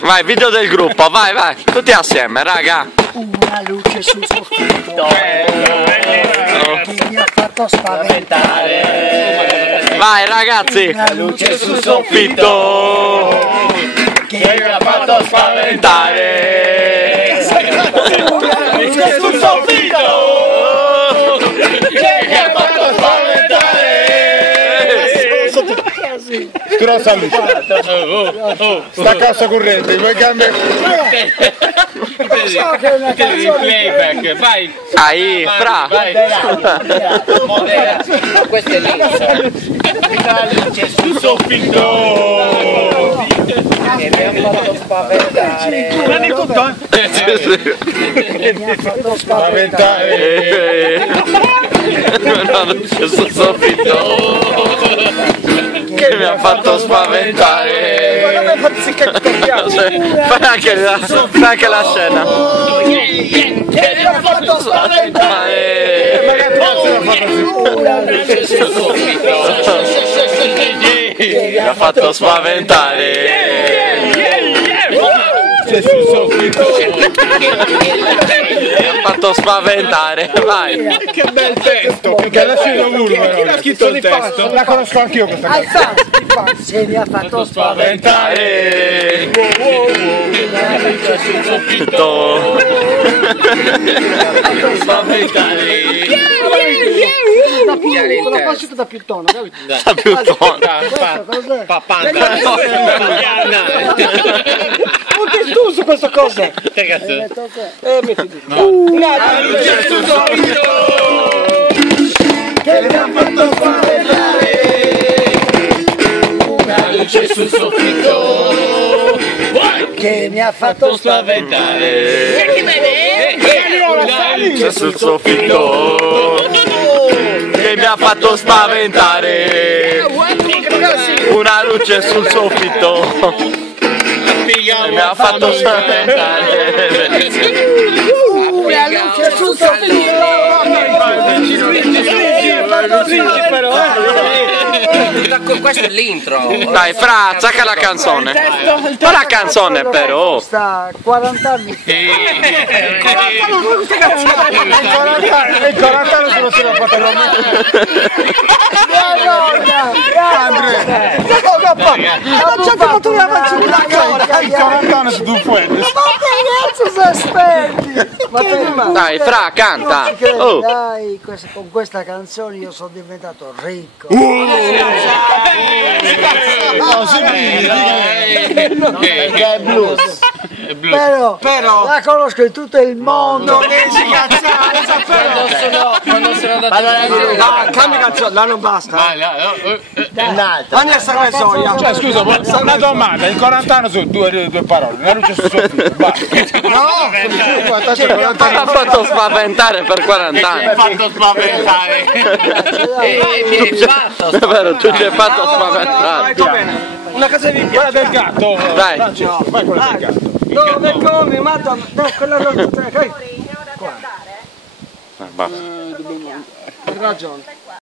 Vai, video del gruppo, vai, vai, tutti assieme, raga. Una luce sul soffitto che mi ha fatto spaventare. Vai ragazzi. Una luce sul soffitto che mi ha fatto spaventare. Una luce sul soffitto che mi ha fatto spaventare. Tu non sai. Sta cassa corrente, le gambe. So che è una canzone playback, vai! Vai, fra! Modera! Questo è l'inizio! La luce sul soffitto! Che mi ha fatto spaventare! Prendi tutto, che mi ha fatto spaventare. La luce sul soffitto che mi ha fatto spaventare. Fai anche la scena. Che mi ha fatto spaventare. Una luce sul soffitto Mi ha fatto spaventare. C'è sul soffitto. Mi ha fatto spaventare, vai. Che bel testo. Che l'ha scritto uno, chi l'ha scritto il testo? La conosco anch'io questa canzone. Se mi ha fatto spaventare. Una luce sul soffitto! La faccio da più tono, capito? Sta più tono. Papanda! Che tu su questa cosa? Che cazzo? Metti La luce sul soffitto! che mi ha fatto spaventare. La luce sul soffitto! Che mi ha fatto Spaventare! La luce sul soffitto che mi ha fatto spaventare. Una luce sul soffitto che mi ha fatto spaventare. Una luce sul soffitto. Questo è l'intro! Dai, fra, sacca la canzone. Ma la canzone però. Sta 40 anni. Il 40 anni sono solo fatto il Il 40 anni su due fuori. Dai, fra, canta. Oh. Dai, con questa canzone io sono diventato ricco. È blues. Però la conosco in tutto il mondo. Quando sono andato Cambia canzone, là non basta. Anni a Sacra Soia. Cioè scusa, una domanda, il 40 anni sono due parole, una luce sul soffitto, basta. No! Mi ha fatto spaventare per 40 anni. mi hai fatto spaventare! Mi hai fatto È vero, tu ci hai fatto spaventare. Una casa di quella del gatto. Dai. Vai quella del gatto. Dove come? Mata, no, quella non Basta. hai ragione.